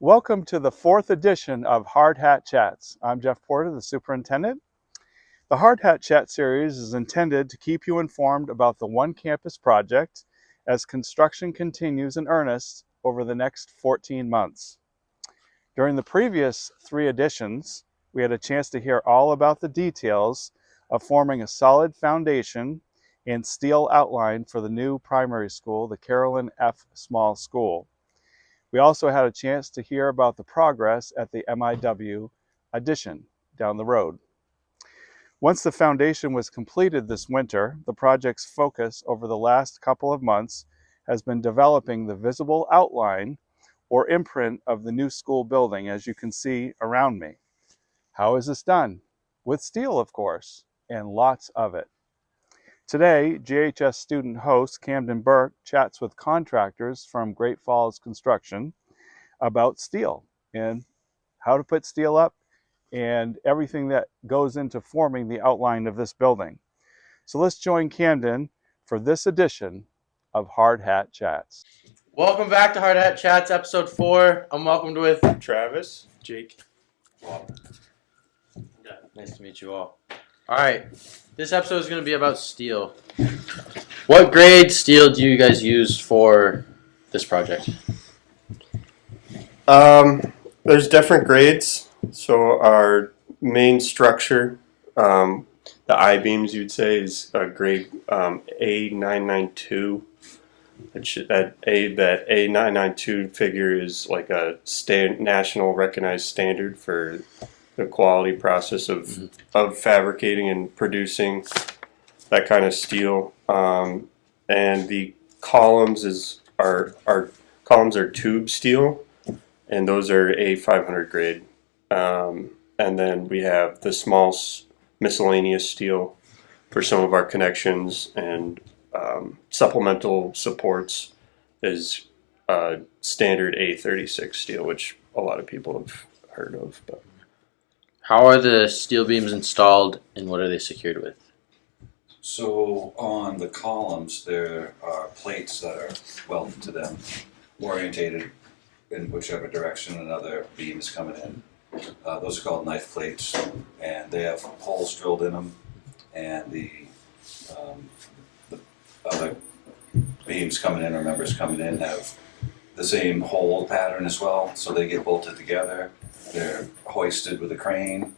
Welcome to the fourth edition of Hard Hat Chats. I'm Jeff Porter, the superintendent. The Hard Hat Chat series is intended to keep you informed about the One Campus project as construction continues in earnest over the next 14 months. During the previous three editions, we had a chance to hear all about the details of forming a solid foundation and steel outline for the new primary school, the Carolyn F. Small School. We also had a chance to hear about the progress at the MIW addition down the road. Once the foundation was completed this winter, the project's focus over the last couple of months has been developing the visible outline or imprint of the new school building, as you can see around me. How is this done? With steel, of course, and lots of it. Today, JHS student host Camden Burke chats with contractors from Great Falls Construction about steel and how to put steel up and everything that goes into forming the outline of this building. So let's join Camden for this edition of Hard Hat Chats. Welcome back to Hard Hat Chats, episode 4. I'm welcomed with Travis. Jake. Nice to meet you all. Alright, this episode is going to be about steel. What grade steel do you guys use for this project? There's different grades. So our main structure, the I-beams you'd say, is a grade A992. That A992 figure is like a national recognized standard for the quality process of fabricating and producing that kind of steel. And the columns our columns are tube steel, and those are A500 grade. And then we have the small miscellaneous steel for some of our connections and supplemental supports is standard A36 steel, which a lot of people have heard of. But How are the steel beams installed and what are they secured with? So on the columns, there are plates that are welded to them, orientated in whichever direction another beam is coming in. Those are called knife plates, and they have holes drilled in them, and the other beams coming in or members coming in have the same hole pattern as well, so they get bolted together. They're hoisted with a crane,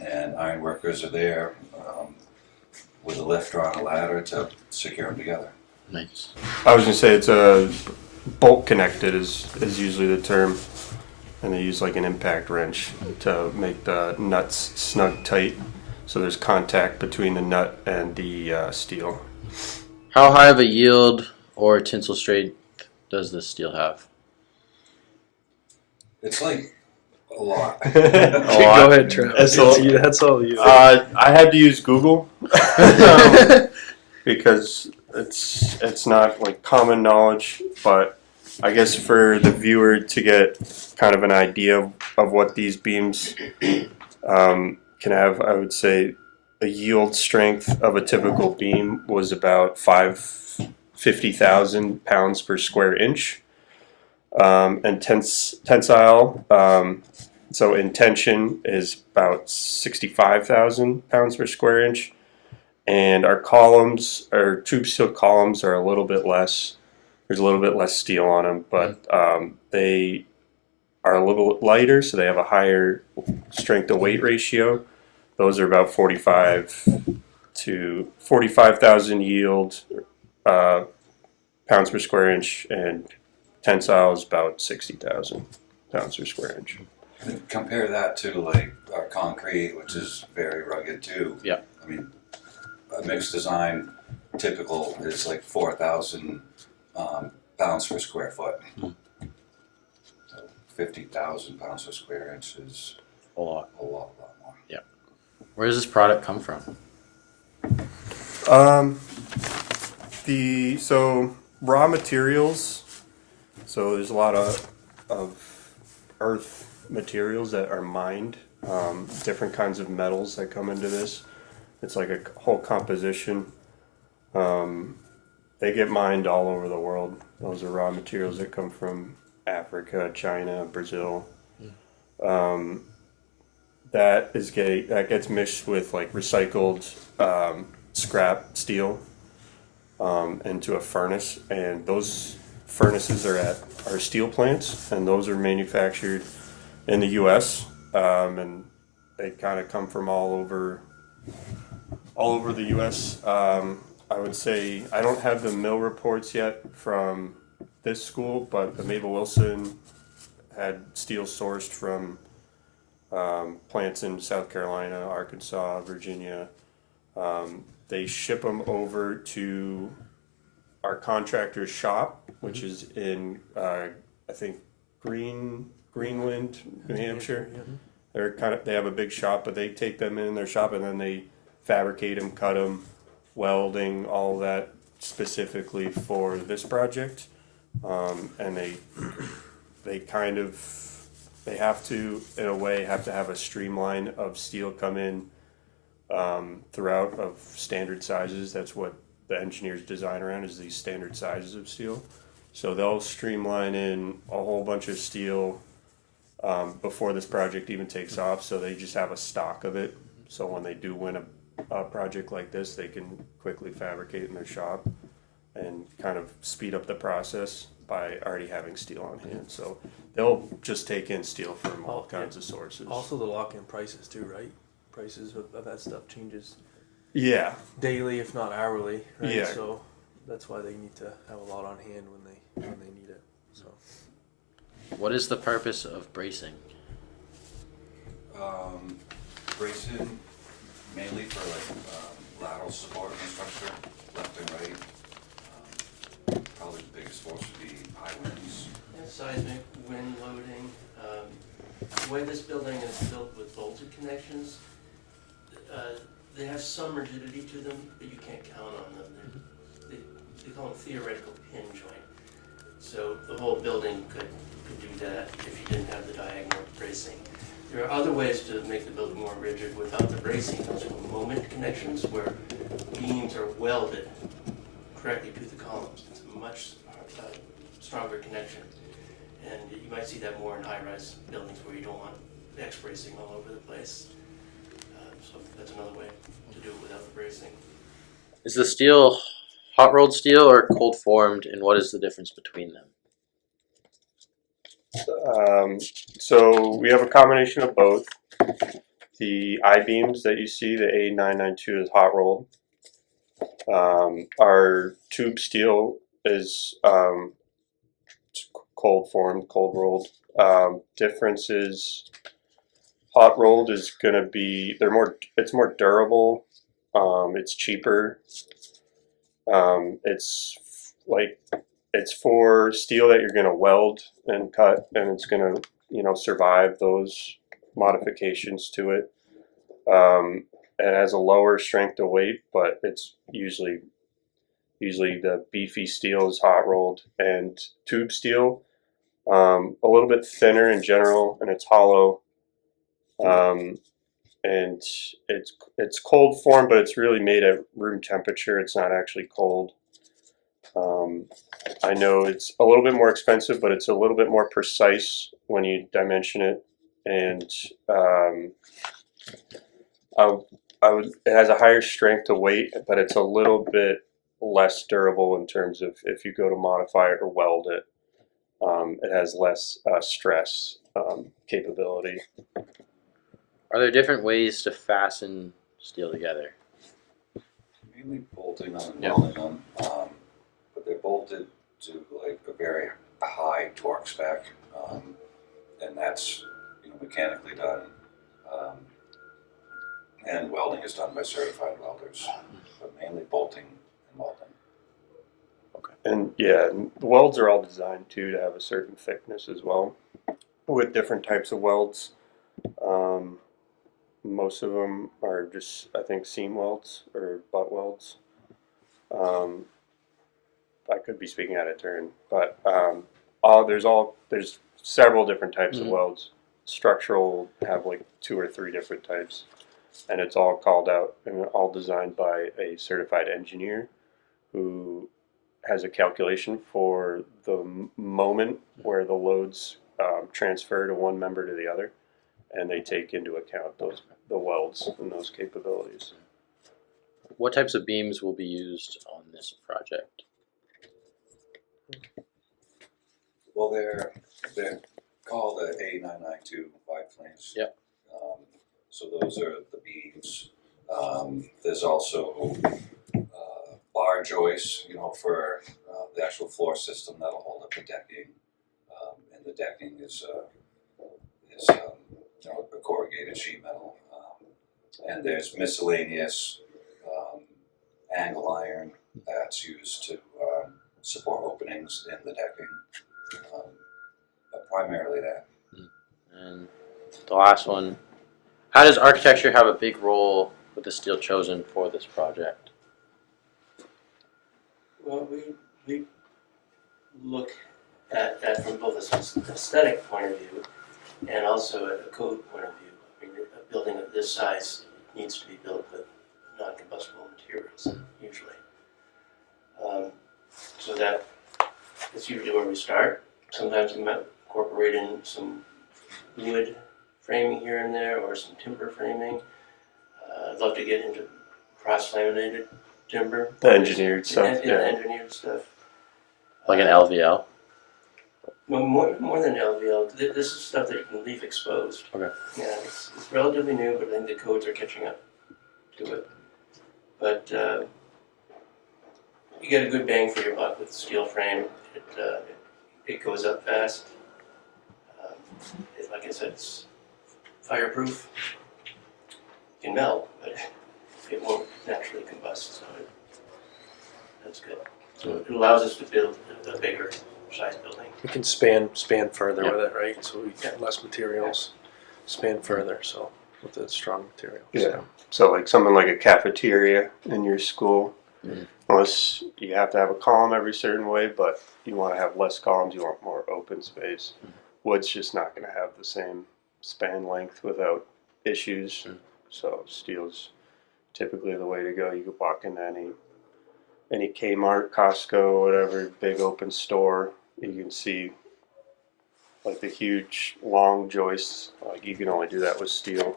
and iron workers are there with a lift or on a ladder to secure them together. Nice. I was gonna say it's a bolt connected is usually the term, and they use like an impact wrench to make the nuts snug tight, so there's contact between the nut and the steel. How high of a yield or tensile strength does this steel have? It's like a lot. Oh, Go ahead, Travis. That's all you. I had to use Google because it's not like common knowledge, but I guess for the viewer to get kind of an idea of what these beams can have, I would say a yield strength of a typical beam was about 50,000 pounds per square inch, and tensile. So in tension is about 65,000 pounds per square inch, and our columns, our tube steel columns, are a little bit less. There's a little bit less steel on them, but they are a little lighter, so they have a higher strength to weight ratio. Those are about 45,000 yield pounds per square inch, and tensile is about 60,000 pounds per square inch. Compare that to like our concrete, which is very rugged too. Yeah. I mean, a mixed design typical is like 4,000 pounds per square foot. So 50,000 pounds per square inch is A lot. a lot more. Where does this product come from? So raw materials. So there's a lot of earth materials that are mined. Different kinds of metals that come into this. It's like a whole composition. They get mined all over the world. Those are raw materials that come from Africa, China, Brazil. Um, that gets mixed with like recycled scrap steel into a furnace, and those furnaces are at our steel plants, and those are manufactured in the U.S. And they kind of come from all over the U.S. I would say I don't have the mill reports yet from this school, but the Mabel Wilson had steel sourced from plants in South Carolina, Arkansas, Virginia. They ship them over to our contractor's shop, which is in I think Greenland, New Hampshire. They have a big shop, but they take them in their shop and then they fabricate them, cut them, welding, all that specifically for this project. And they kind of they have to, in a way, have to have a streamline of steel come in throughout of standard sizes. That's what the engineers design around, is these standard sizes of steel. So they'll streamline in a whole bunch of steel before this project even takes off. So they just have a stock of it. So when they do win a project like this, they can quickly fabricate in their shop and kind of speed up the process by already having steel on hand. So they'll just take in steel from all kinds of sources. Also, the lock-in prices too, right? Prices of that stuff changes Yeah, daily, if not hourly, right? Yeah. So that's why they need to have a lot on hand when they need it. So What is the purpose of bracing? Bracing mainly for like lateral support in the structure, left and right. Probably the biggest force would be high winds. And seismic, wind loading. The way this building is built with bolted connections, they have some rigidity to them, but you can't count on them. They call them theoretical pin joint. So the whole building could do that if you didn't have the diagonal bracing. There are other ways to make the building more rigid without the bracing. Those are moment connections where beams are welded correctly to the columns. It's a much stronger connection. And you might see that more in high-rise buildings where you don't want X bracing all over the place. So that's another way to do it without the bracing. Is the steel hot rolled steel or cold formed, and what is the difference between them? so we have a combination of both. The I-beams that you see, the A992 is hot rolled. Our tube steel is cold formed, cold rolled. Difference is hot rolled is going to be it's more durable. It's cheaper. It's for steel that you're going to weld and cut, and it's going to survive those modifications to it. It has a lower strength to weight, but it's usually the beefy steel is hot rolled, and tube steel a little bit thinner in general, and it's hollow. And it's cold form, but it's really made at room temperature. It's not actually cold. I know it's a little bit more expensive, but it's a little bit more precise when you dimension it, and it has a higher strength to weight, but it's a little bit less durable in terms of if you go to modify it or weld it. It has less stress capability. Are there different ways to fasten steel together? Mainly bolting them and Yeah. welding them, but they're bolted to like a very high torque spec, and that's mechanically done, and welding is done by certified welders, but mainly bolting and welding. And yeah, the welds are all designed to have a certain thickness as well, with different types of welds. Most of them are just, I think, seam welds or butt welds. I could be speaking out of turn, but there's several different types of welds. Structural have like 2 or 3 different types, and it's all called out and all designed by a certified engineer who has a calculation for the moment where the loads transfer to one member to the other, and they take into account the welds and those capabilities. What types of beams will be used on this project? Well, they're called the A992 wide flange. Yep. So those are the beams. There's also bar joists, for the actual floor system that'll hold up the decking, and the decking is a corrugated sheet metal. And there's miscellaneous angle iron that's used to support openings in the decking. But primarily that. And the last one, how does architecture have a big role with the steel chosen for this project? Well, we look at that from both an aesthetic point of view and also a code point of view. I mean, a building of this size needs to be built with non-combustible materials, usually. So that's usually where we start. Sometimes we might incorporate in some wood framing here and there, or some timber framing. I'd love to get into cross-laminated timber. The engineered stuff. Engineered stuff. Like an LVL? Well, more than LVL, this is stuff that you can leave exposed. Okay. Yeah, it's relatively new, but I think the codes are catching up to it. But you get a good bang for your buck with the steel frame. It goes up fast. Like I said, it's fireproof. It can melt, but it won't naturally combust, so that's good. So it allows us to build a bigger size building. We can span further Yeah. with it, right? So we get less materials, span further. So with the strong materials. Yeah. So like something like a cafeteria in your school, unless you have to have a column every certain way, but you want to have less columns, you want more open space. Wood's just not going to have the same span length without issues. So steel's typically the way to go. You could walk into any Kmart, Costco, whatever big open store, you can see like the huge long joists. Like you can only do that with steel.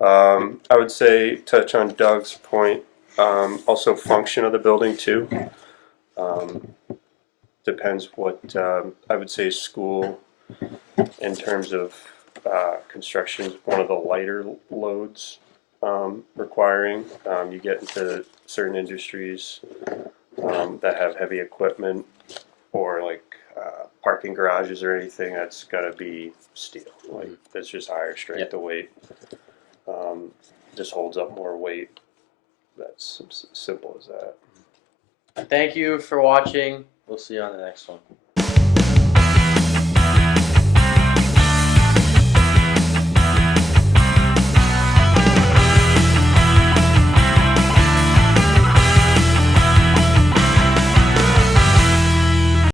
I would say touch on Doug's point. Also function of the building too. Depends what I would say school in terms of construction is one of the lighter loads requiring. You get into certain industries that have heavy equipment or like parking garages or anything that's got to be steel. Like that's just higher strength of weight. Just holds up more weight. That's simple as that. Thank you for watching. We'll see you on the next one.